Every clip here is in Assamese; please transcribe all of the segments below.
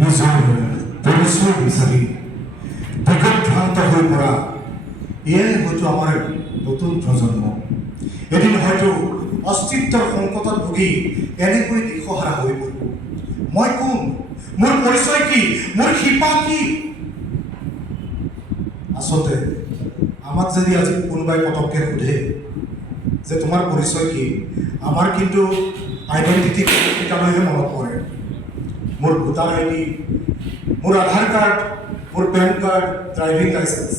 নিজৰ পৰিচয় বিচাৰি বিগতভ্ৰান্ত হৈ পৰা এয়াই হয়তো আমাৰ নতুন প্ৰজন্ম। এদিন হয়তো অস্তিত্বৰ সংকটত ভুগি এনেকৈ দিশহাৰা হৈ পৰিব। মই কোন, মোৰ পৰিচয় কি, মোৰ শিপা কি? আচলতে আমাক যদি আজি কোনোবাই পটককৈ সোধে যে তোমাৰ পৰিচয় কি, আমাৰ কিন্তু আইডেণ্টিটি কেইটালৈহে মনত পৰে। মোৰ ভোটাৰ আইডি, মোৰ আধাৰ কাৰ্ড, মোৰ পেন কাৰ্ড, ড্ৰাইভিং লাইচেন্স,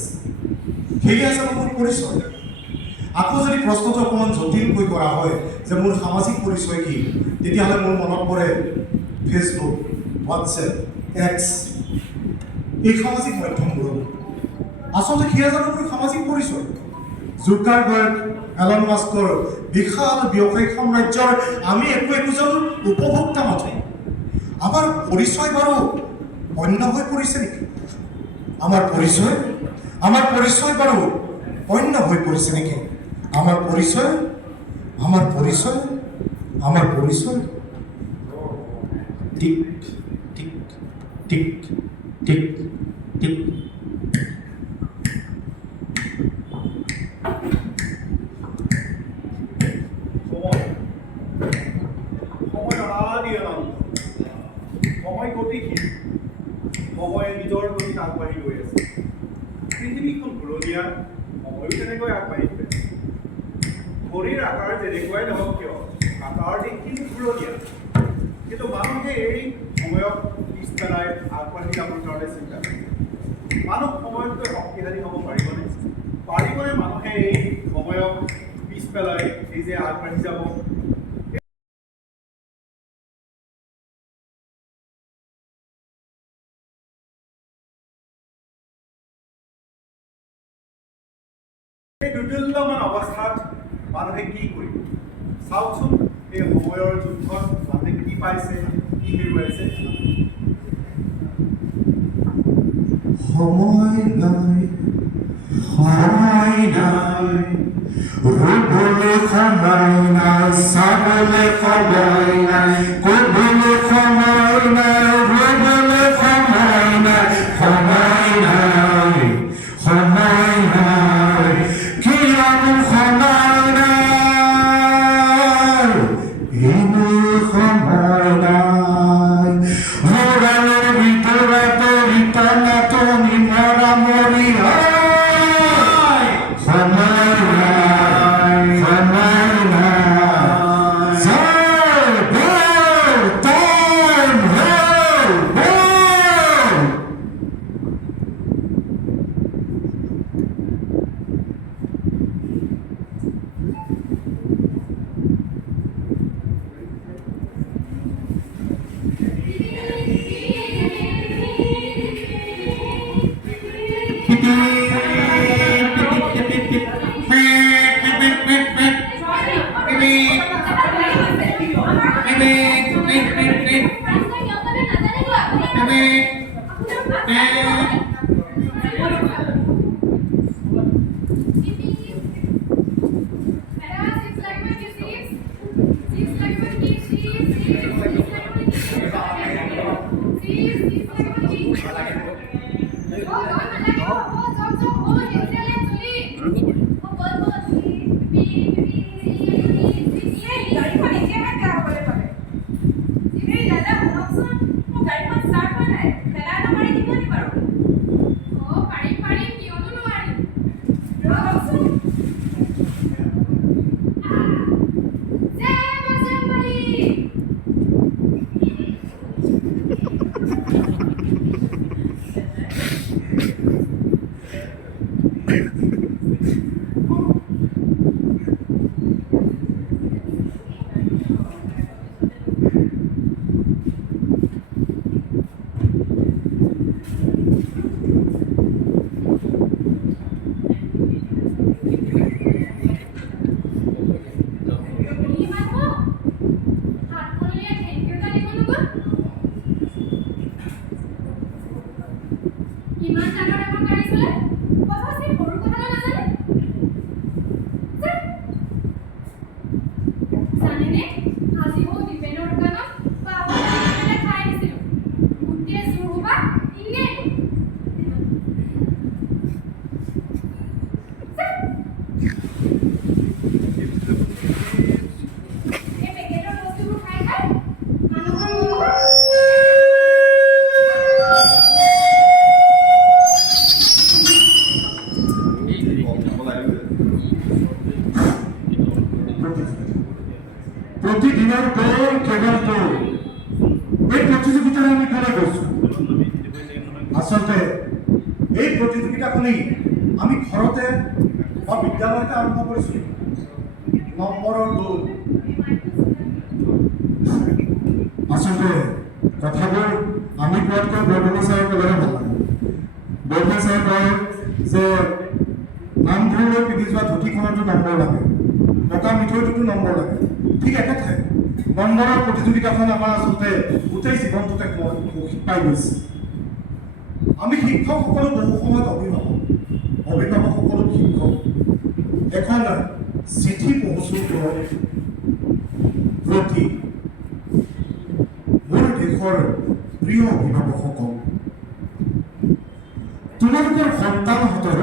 সেয়ে আছে মোৰ পৰিচয়। আকৌ যদি প্ৰশ্নটো অকণমান জটিলকৈ কৰা হয় যে মোৰ সামাজিক পৰিচয় কি, তেতিয়াহ'লে মোৰ মনত পৰে ফেচবুক, হোৱাটছএপ, এক্স, এই সামাজিক মাধ্যমবোৰ। আচলতে সেয়া জানো মোৰ সামাজিক পৰিচয়? জুকাৰবাৰ্গ, এলন মাস্কৰ বিশাল ব্যৱসায়িক সাম্ৰাজ্যৰ আমি একোজন উপভোক্তা মাথো। আমাৰ পৰিচয় বাৰু অন্য হৈ পৰিছে নেকি? আমাৰ পৰিচয় বাৰু অন্য হৈ পৰিছে নেকি? আমাৰ পৰিচয় টিক টিক টিক টিক টিক। সময় গতিশীল, সময় নিজৰ গতিত আগবাঢ়ি গৈ আছে। পৃথিৱীখন ঘূৰণীয়া, সময়ো তেনেকৈ আগবাঢ়ি গৈ আছে। ঘড়ীৰ আকাৰ যেনেকুৱাই নহওক কিয়, আকাৰ কিন্তু ঘূৰণীয়া। কিন্তু মানুহে এই সময়ক পিছ পেলাই আগবাঢ়ি যাবৰ কাৰণে চিন্তা কৰে। মানুহ সময়তকৈ শক্তিশালী হ'ব পাৰিবনে? মানুহে এই সময়ক পিছ পেলাই এই যে আগবাঢ়ি যাব, এই দুৰ্দুল্যমান অৱস্থাত মানুহে কি কৰিব? চাওকচোন, এই সময়ৰ যুদ্ধত মানুহে কি পাইছে, কি হেৰুৱাইছে। সময় নাই, ৰুবলৈ সময় নাই, চাবলৈ সময় নাই, ক'বলৈ সময় নাই, ৰুবলৈ সময় নাই, সময় নাই, কিয়নো সময় নাই, এনেই সময় নাই। মোৰালৰ ভিতৰত নাটনি মৰামৰি হয়, সময় নাই, প্ৰতিদিনেৰ দৌড় কেবল দৌড় এই প্ৰতিযোগিতায় আমি কৰে বসছি আচলতে এই প্ৰতিযোগিতাখনি আমি ঘৰতে বা বিদ্যালয়তে আৰম্ভ কৰিছিলোঁ নম্বৰৰ দৌৰ আচলতে কথাবোৰ আমি কোৱাতকৈ বৰদলৈ ছাৰে ক'লেহে ভাল লাগে বৰদলৈ ছাৰে কয় যে নামঘৰলৈ পিন্ধি যোৱা ধুতিখনতো নম্বৰ লাগে পকা মিঠৈটোতো নম্বৰ লাগে ঠিক একেঠাই নম্বৰৰ প্ৰতিযোগিতাখন আমাৰ আচলতে গোটেই জীৱনটোতে পাই গৈছে আমি শিক্ষকসকলো বহু সময়ত অভিভাৱকসকলো শিক্ষক এখন চিঠি পহুচোৱা প্ৰতি মোৰ দেশৰ প্ৰিয় অভিভাৱকসকল তোমালোকৰ সন্তানহঁতৰ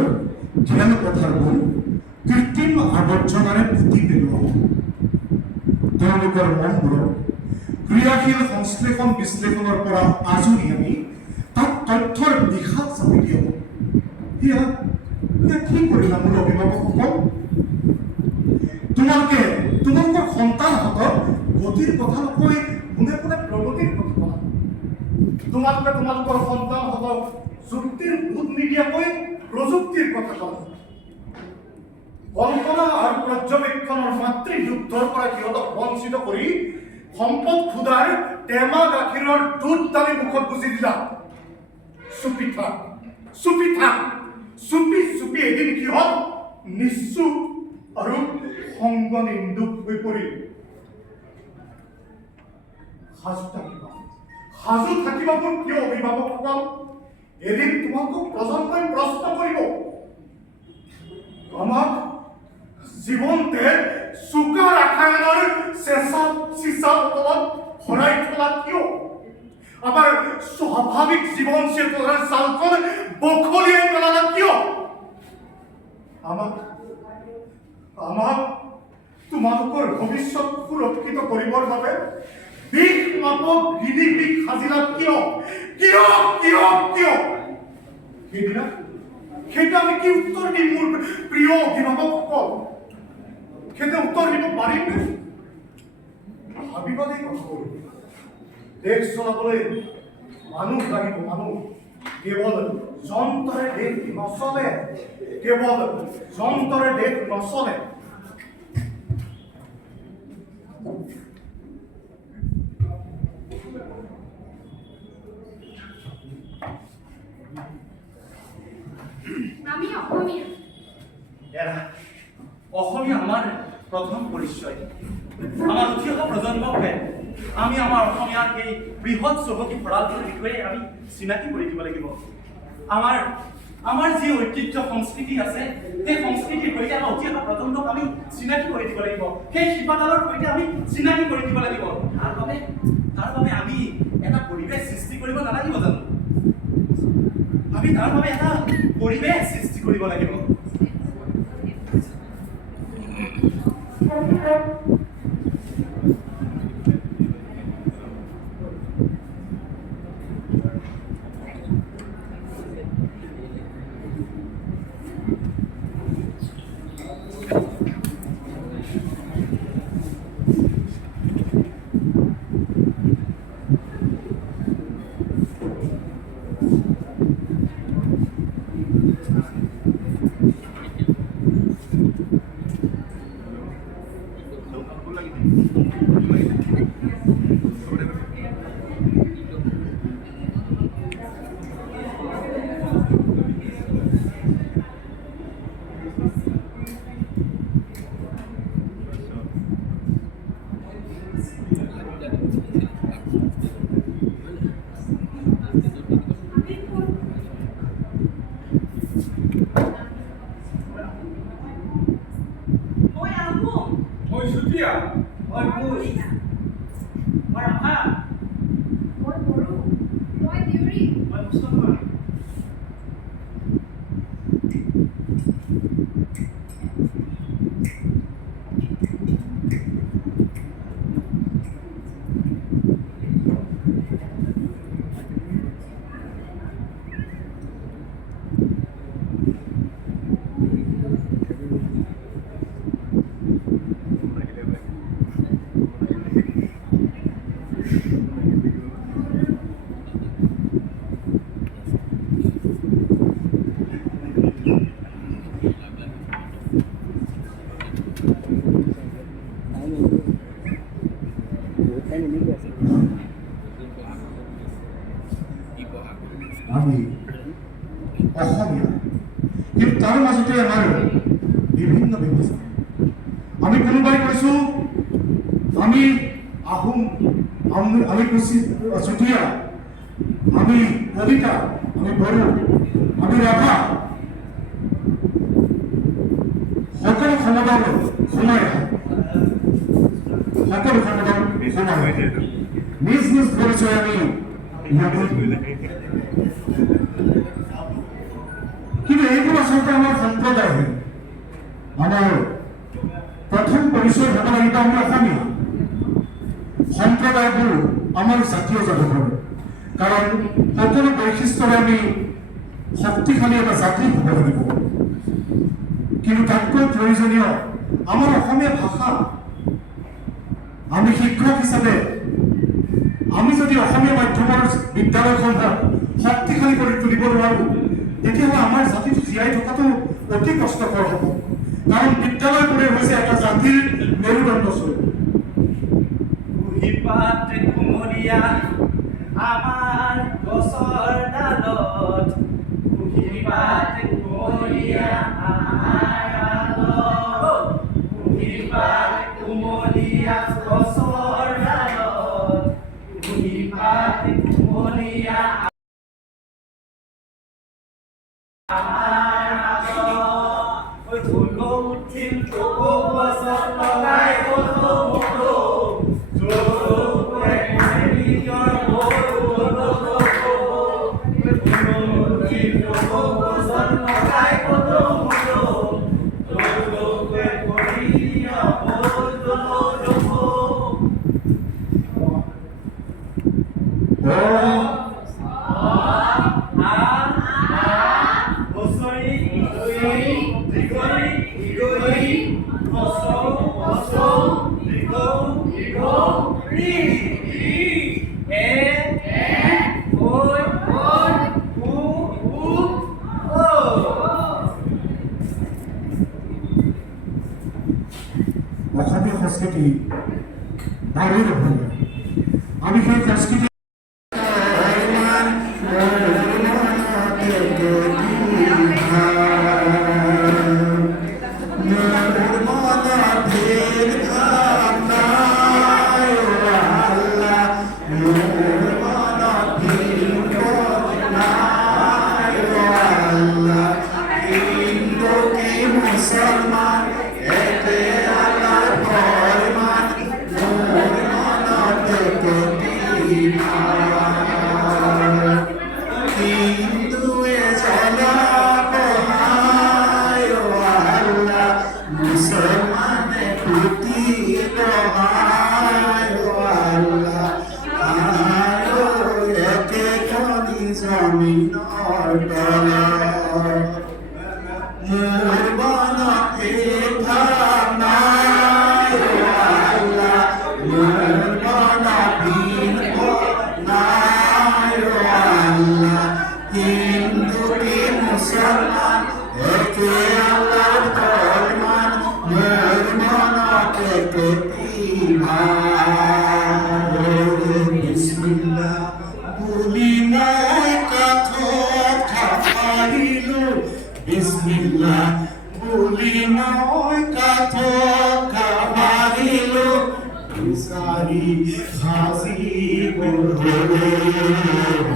জ্ঞান কথাবোৰ কৃত্ৰিম আৱৰ্জনাৰে পুতি পেলোৱা তেওঁলোকৰ মনবোৰক ক্ৰিয়াশীল সংশ্লেষণ বিশ্লেষণৰ পৰা আজৰি আনি তাত তথ্যৰ বিশাল চাপি দিয়া এয়া কি কৰিলা মোৰ অভিভাৱকসকল তোমালোকৰ সন্তানহঁতক গতিৰ কথা নকৈ পোনে পোনে প্ৰগতিৰ কথা ক'লা তোমালোকৰ সন্তানহঁতক যুক্তিৰ ভোট নিদিয়াকৈ প্ৰযুক্তিৰ কথা ক'লা কল্পনা আৰু পৰ্যবেক্ষণৰ মাতৃযুদ্ধৰ পৰা সিহঁতক বঞ্চিত কৰি সম্পদ ক্ষুধাৰ টেমা গাখীৰৰ দুধ দালি মুখত গুচি দিলা চুপি চুপি এদিন সিহঁত নিশ্চুপ আৰু সংগ নিন্দুক হৈ পৰিল সাজু থাকিবা মোৰ প্ৰিয় অভিভাৱকসকল এদিন তোমালোকক প্ৰজন্মই প্ৰশ্ন কৰিব আমাক জীৱনতে চোকা ৰাসায়নৰ চিচা বটলত ভৰাই থলা কিয় আমাৰ স্বাভাৱিক জীৱন চেতনাৰ চালখন বখলিয়াই পেলালা কিয় আমাক তোমালোকৰ ভৱিষ্যত সুৰক্ষিত কৰিবৰ বাবে বিষ মাপক বিষ সাজিলা কিয় সেইটা আমি কি উত্তৰ দিম মোৰ প্ৰিয় অভিভাৱকসকল সেইটো উত্তৰ দিব পাৰিমনে ভাবিব দেই কথাবোৰ দেশ চলাবলৈ মানুহ লাগিব মানুহ কেৱল যন্ত্ৰৰে দেশ নচলে আমি অসমীয়া আমাৰ প্ৰথম পৰিচয় আমাৰ উঠি অহা প্ৰজন্মকে আমি আমাৰ অসমীয়াৰ এই বৃহৎ চহকী ভঁৰালটোৰ বিষয়ে আমি চিনাকি কৰি দিব লাগিব। আমাৰ যি ঐতিহ্য সংস্কৃতি আছে, সেই সংস্কৃতিৰ সৈতে আমাৰ উঠি অহা প্ৰজন্মক আমি চিনাকি কৰি দিব লাগিব। সেই শিপাডালৰ সৈতে আমি চিনাকি কৰি দিব লাগিব। তাৰ বাবে আমি এটা পৰিৱেশ সৃষ্টি কৰিব নালাগিব জানো? আমি তাৰ বাবে এটা পৰিৱেশ সৃষ্টি কৰিব লাগিব। Oi, Judia. Oi, Bruce. মই আহা, মই বড়ো, মই দেউৰী। মই মুছলমান। আমি অসমীয়া, কিন্তু তাৰ মাজতে আমাৰ বিভিন্ন ব্যৱস্থা। আমি কোনোবাই কৈছোঁ আমি আহোম, আমি চুতীয়া, আমি কলিতা, আমি বড়ো, আমি ৰাভা। সকলো সমাজৰ সোমাই আহে, সকলো সমাজৰ সোমাই আহে। নিজ নিজ পৰিচয় আমি কিন্তু এইবোৰ আচলতে আমাৰ সম্প্ৰদায়। আমাৰ প্ৰথম পৰিচয় হ'ব লাগিব আমি অসমীয়া। সম্প্ৰদায়বোৰ আমাৰ জাতীয় যাদুঘৰ, কাৰণ সকলো বৈশিষ্ট্যৰে আমি শক্তিশালী এটা জাতি হ'ব লাগিব। কিন্তু তাতকৈ প্ৰয়োজনীয় আমাৰ অসমীয়া ভাষা। আমি শিক্ষক হিচাপে আমি যদি অসমীয়া মাধ্যমৰ বিদ্যালয়সমূহক শক্তিশালী কৰি তুলিব নোৱাৰোঁ, তেতিয়াহ'লে আমাৰ জাতিটো জীয়াই থকাটো অতি কষ্টকৰ হ'ব। কাৰণ বিদ্যালয়বোৰে হৈছে এটা জাতিৰ মেৰুদণ্ডস্বৰূপ। কুঁহিপাত কুমলীয়া আমাৰ গছৰ ডালত, কুঁহিপাত কুমলীয়া আমাৰ ডালত, কুঁহিপাত কুমলীয়া গছৰ ডালত, কুঁহিপাত কুমলীয়া আমাৰ ডালত। ঢোল উঠিল টকৌ গছত লগাই গলো মলো, অসমীয়া সংস্কৃতি বাঢ়ি ৰখা। আমি সেই সংস্কৃতি জমিনার তলা মোর বানাতে থানায় আল্লাহ মোর বানাবিন নাই আল্লাহ হিন্দু কি মুসলমান একে আল্লাহর ফরমান মোর বানাতে বিসমিল্লাহ বলি মই কথা খাইল বিসমিল্লাহ বলি মই কথা খাইল সারি হাসি বলে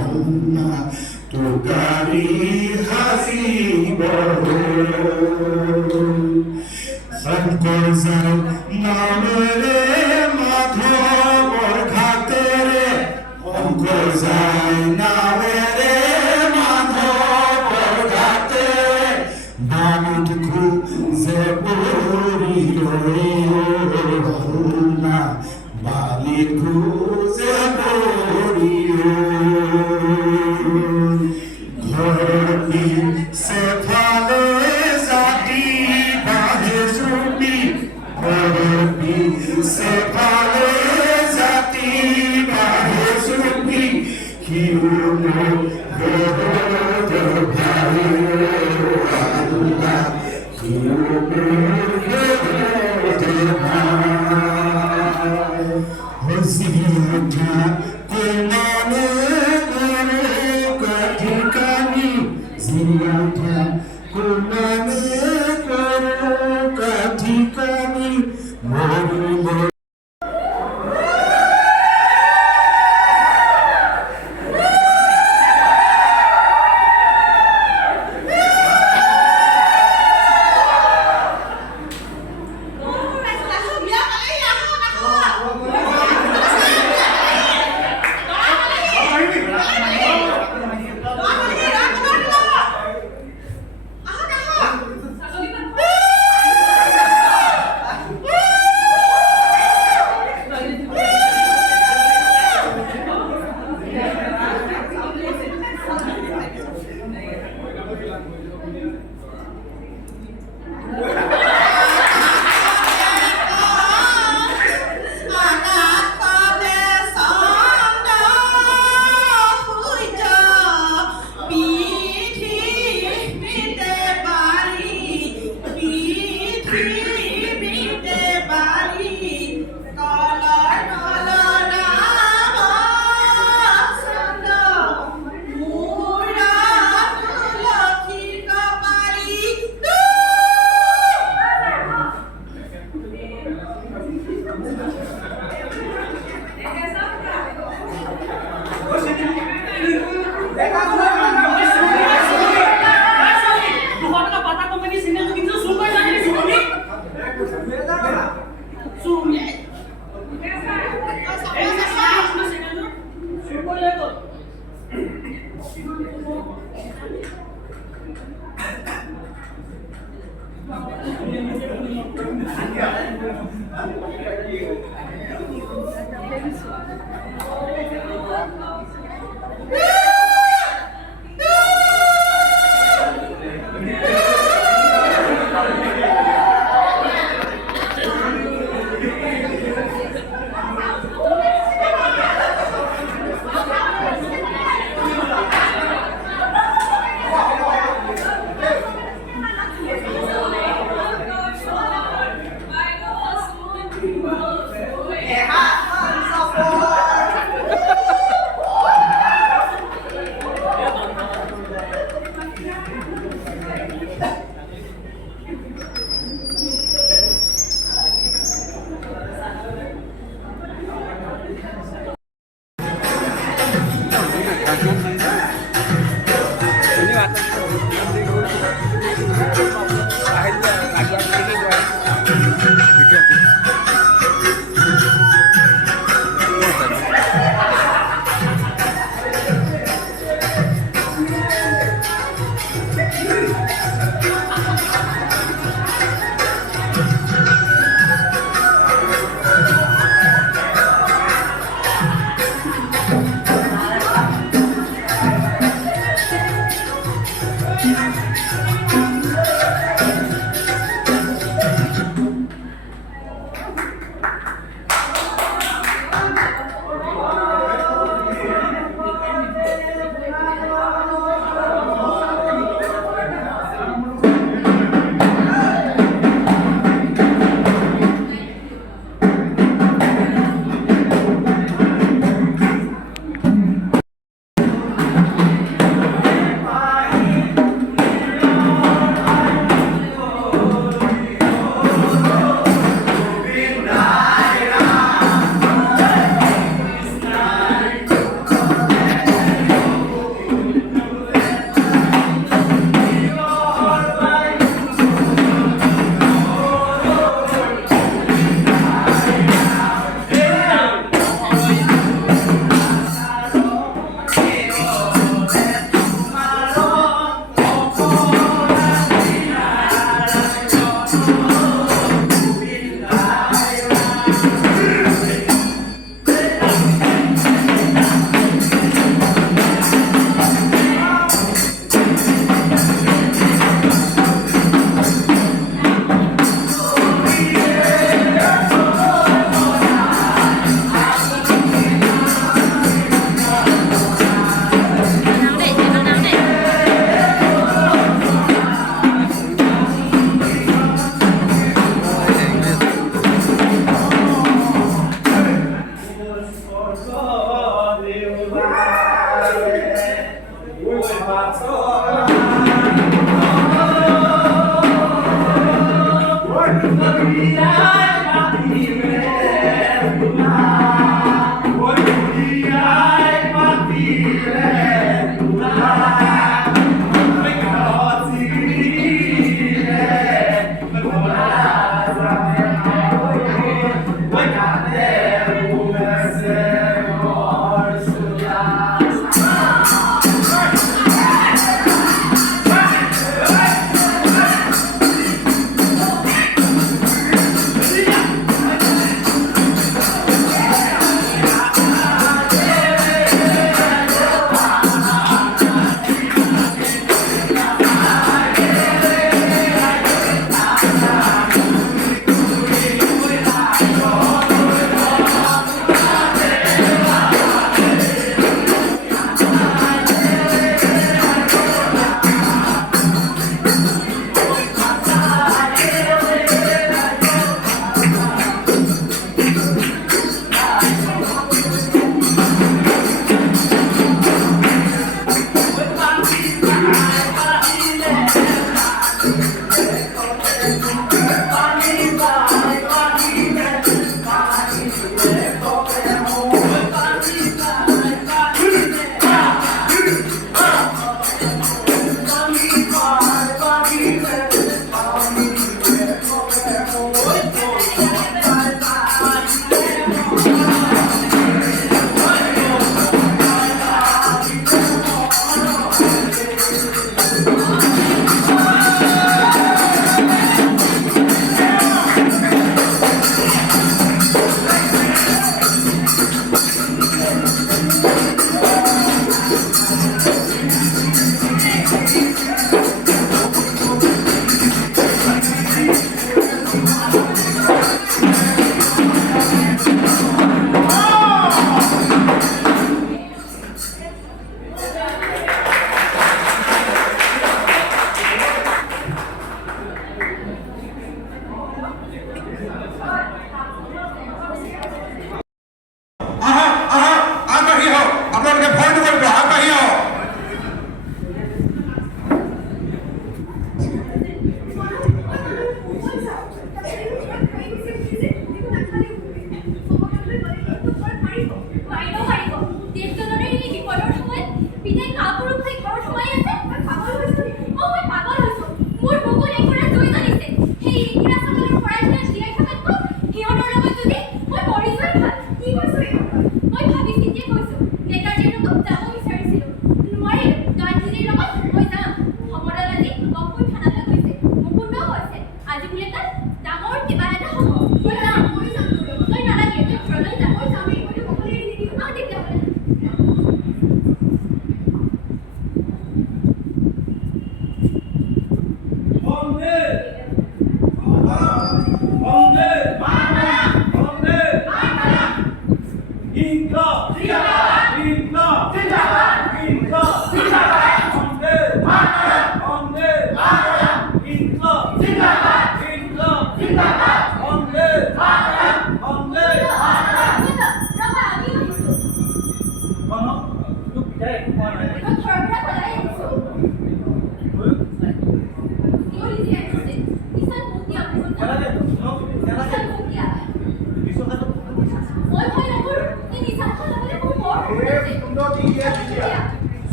আল্লাহ তোকারি হাসি বলে শঙ্কর যাও নামরে মাধবর ঘাতে রে শঙ্কর যায় নামরে মাধবর ঘাতে বাণিত খুঁজে পড়িল না বালিত খুঁজে পড়িল ঘর সে ফালে জাতি বাহে সুবি ঘর সে ফালে জাতি বাহে সুবি কিউনো ভাই আল্লাহ কিউনো হসিয়াটা কোনানে গরে কাঠিকানি জিয়াটা কোনানে গরে কাঠিকানি মরি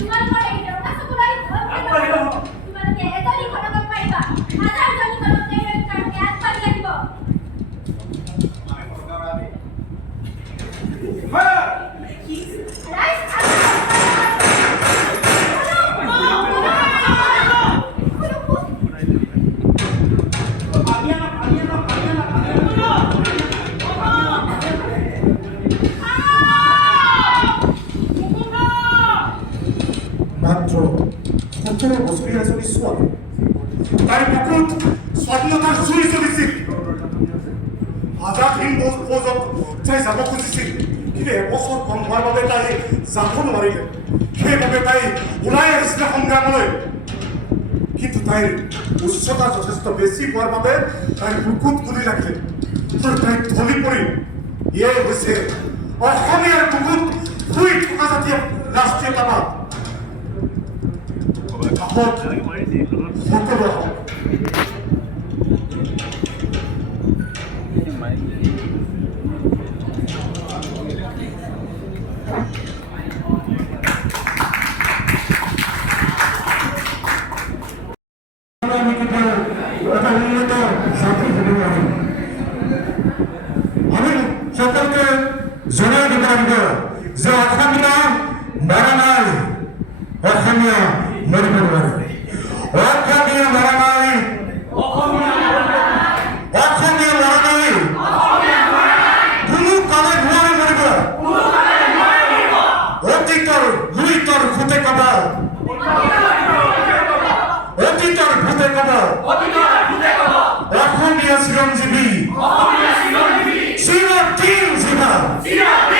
তোমালোকৰ এই দেউতা চকুলাই তোমালোকে এজনী ঘটকক পাৰিবা এজনী ছোৱালী তাইৰ বুকুত স্বাধীনতাৰ জুই জ্বলিছিল আজাদ হিন্দ ফৌজত তাই যাব খুজিছিল কিন্তু এবছৰ কম হোৱাৰ বাবে তাই যাব নোৱাৰিলে সেইবাবে তাই ওলাই আহিছিলে সংগ্ৰামলৈ কিন্তু তাইৰ উচ্চতা যথেষ্ট বেছি হোৱাৰ বাবে তাইৰ বুকুত গুলি লাগিলে আৰু তাই ঢলি পৰিল এয়াই হৈছে অসমীয়াৰ বুকুত শুই থকা জাতীয় ৰাষ্ট্ৰীয়তাবাদ আহক সকলো আহক আমি কেতিয়াও এটা উন্নত জাতি হ'ব নোৱাৰিম আমি সকলোকে জনাই দিব লাগিব যে অসমীয়া মৰা নাই অসমীয়া মৰিব নোৱাৰে অসমীয়া মৰা নাই অসমীয়া মৰা নাই কোনো কালে নোৱাৰে মৰিব অতীতৰ লুইতৰ খুঁটে কবাল অতীতৰ ভূতে কবাল অসমীয়া চিৰঞ্জীৱী চিৰদিন জীৱা